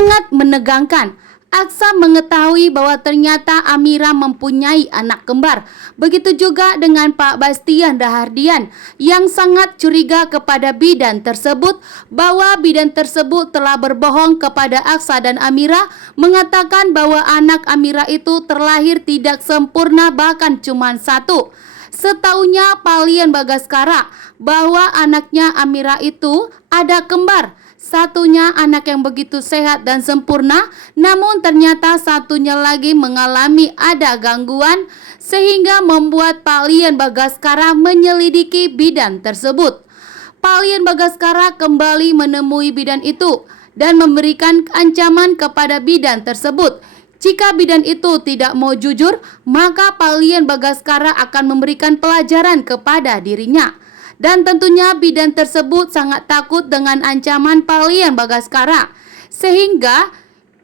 Sangat menegangkan. Aksa mengetahui bahwa ternyata Amira mempunyai anak kembar. Begitu juga dengan Pak Bastian Rahardian yang sangat curiga kepada bidan tersebut bahwa bidan tersebut telah berbohong kepada Aksa dan Amira, mengatakan bahwa anak Amira itu terlahir tidak sempurna, bahkan cuma satu. Setaunya Palian Bagaskara bahwa anaknya Amira itu ada kembar. Satunya anak yang begitu sehat dan sempurna, namun ternyata satunya lagi mengalami ada gangguan sehingga membuat Palian Bagaskara menyelidiki bidan tersebut. Palian Bagaskara kembali menemui bidan itu dan memberikan ancaman kepada bidan tersebut. Jika bidan itu tidak mau jujur, maka Palian Bagaskara akan memberikan pelajaran kepada dirinya. Dan tentunya bidan tersebut sangat takut dengan ancaman Palian Bagaskara. Sehingga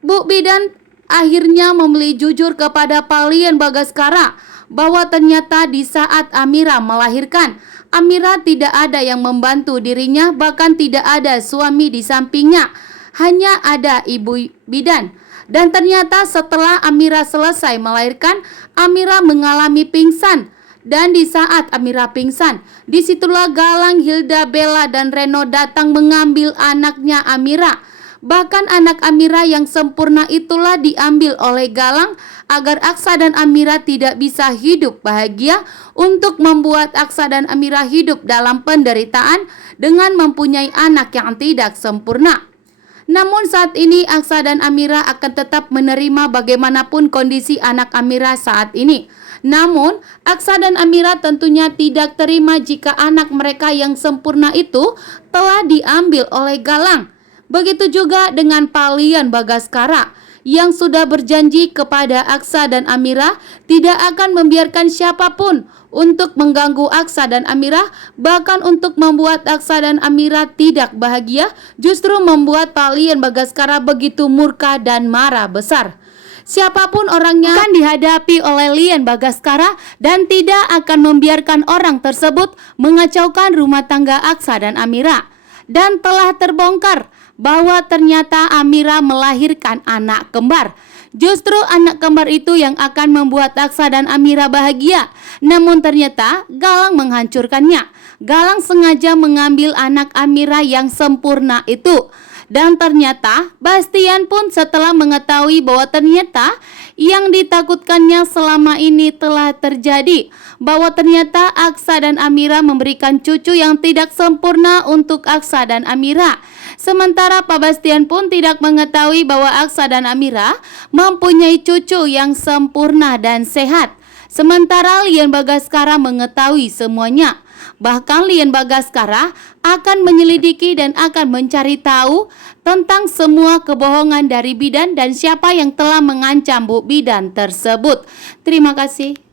Bu Bidan akhirnya memilih jujur kepada Palian Bagaskara bahwa ternyata di saat Amira melahirkan, Amira tidak ada yang membantu dirinya, bahkan tidak ada suami di sampingnya. Hanya ada ibu bidan. Dan ternyata setelah Amira selesai melahirkan, Amira mengalami pingsan. Dan di saat Amira pingsan, disitulah Galang, Hilda, Bella, dan Reno datang mengambil anaknya Amira. Bahkan anak Amira yang sempurna itulah diambil oleh Galang agar Aksa dan Amira tidak bisa hidup bahagia, untuk membuat Aksa dan Amira hidup dalam penderitaan dengan mempunyai anak yang tidak sempurna. Namun saat ini Aksa dan Amira akan tetap menerima bagaimanapun kondisi anak Amira saat ini. Namun Aksa dan Amira tentunya tidak terima jika anak mereka yang sempurna itu telah diambil oleh Galang. Begitu juga dengan Palian Bagaskara yang sudah berjanji kepada Aksa dan Amira tidak akan membiarkan siapapun untuk mengganggu Aksa dan Amira, bahkan untuk membuat Aksa dan Amira tidak bahagia, justru membuat Palian Bagaskara begitu murka dan marah besar. Siapapun orangnya akan dihadapi oleh Lian Bagaskara dan tidak akan membiarkan orang tersebut mengacaukan rumah tangga Aksa dan Amira. Dan telah terbongkar bahwa ternyata Amira melahirkan anak kembar. Justru anak kembar itu yang akan membuat Aksa dan Amira bahagia. Namun ternyata Galang menghancurkannya. Galang sengaja mengambil anak Amira yang sempurna itu. Dan ternyata Bastian pun setelah mengetahui bahwa ternyata yang ditakutkannya selama ini telah terjadi, bahwa ternyata Aksa dan Amira memberikan cucu yang tidak sempurna untuk Aksa dan Amira. Sementara Pak Bastian pun tidak mengetahui bahwa Aksa dan Amira mempunyai cucu yang sempurna dan sehat. Sementara Lian Bagaskara mengetahui semuanya. Bahkan Lian Bagaskara akan menyelidiki dan akan mencari tahu tentang semua kebohongan dari bidan dan siapa yang telah mengancam Bu Bidan tersebut. Terima kasih.